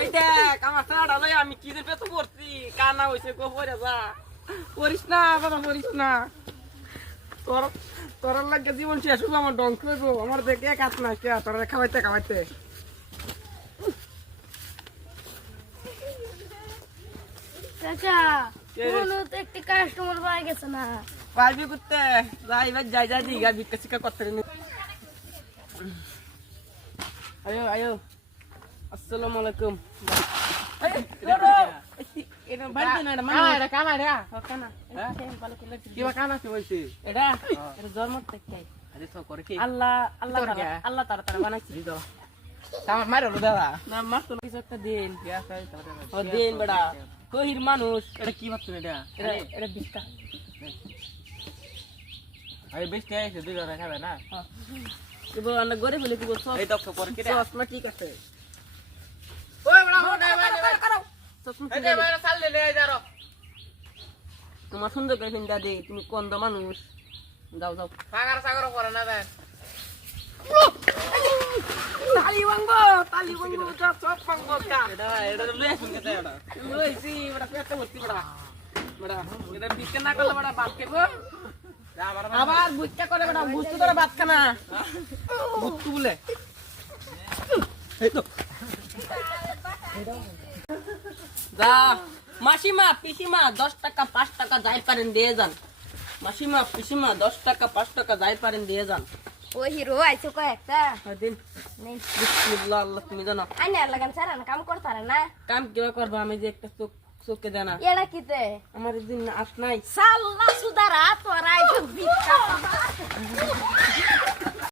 এই দেখ আমার সাড়া লই আমি কি যে পেতো পড়ছি কানা হইছে গো পড়ে যা করিস না বাবা করিস না তোর তোর লাগে জীবন শেষ হইব আমার ডং করব আমার দেখে এক হাত না কে তোর খাওয়াইতে খাওয়াইতে চাচা কোনো তো একটা কাস্টমার পাই গেছে না পারবি করতে যাই ভাই যাই যাই দিগা বিক্কা শিকা করতে নি আয়ো আয়ো আসসালামু আলাইকুম এটা বাড়ি না এটা মানে এটা কানা রে কানা ভালো করে কিবা কানা কি হইছে এটা এটা জন্ম থেকে আরে তো করে কি আল্লাহ আল্লাহ আল্লাহ তারা বানাইছে দিদো আমার মারো দাদা না মাস তো কিছু একটা দিন গ্যাস আই তাতে ও দিন বড়া কহির মানুষ এটা কি মারছ এটা এটা এটা বিস্তা আরে বেস্ট আইছে দুই টাকা খাবে না এবার আমরা গরে ফেলে দিব সব এই দক্ষ করে কি রে চশমা ঠিক আছে ওই বড়া মোটা ভাই চশমা এই যে ভাই চাল লে যারো তোমার সুন্দর করে ফিন দাদি তুমি কন্দ মানুষ যাও যাও সাগর করে না দেন তালি বাঙ্গো সব বাঙ্গো কা এটা লয়ে শুন কেতে এটা লইছি বড়া পেটে ভর্তি বড়া বড়া এটা বিকে না করলে বড়া বাদ খাবো আবার বুঝটা করে বড়া বুঝতে তোরা বাদ খানা বুঝতু বলে এই তো যা মাসিমা পিসিমা 10 টাকা 5 টাকা যাই পারেন দিয়ে যান মাসিমা পিসিমা 10 টাকা 5 টাকা যাই পারেন দিয়ে যান ও হিরো আইছো কয়েকটা দিন নেই বিসমিল্লাহ আল্লাহ তুমি জানো আইনে লাগান সারা না কাম করতারে না কাম কিবা করবো আমি যে একটা চোখকে দেনা এড়া কিতে আমার দিন আস নাই সাল্লা সুদারা তোরা আইছো বিকা